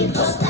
imposter.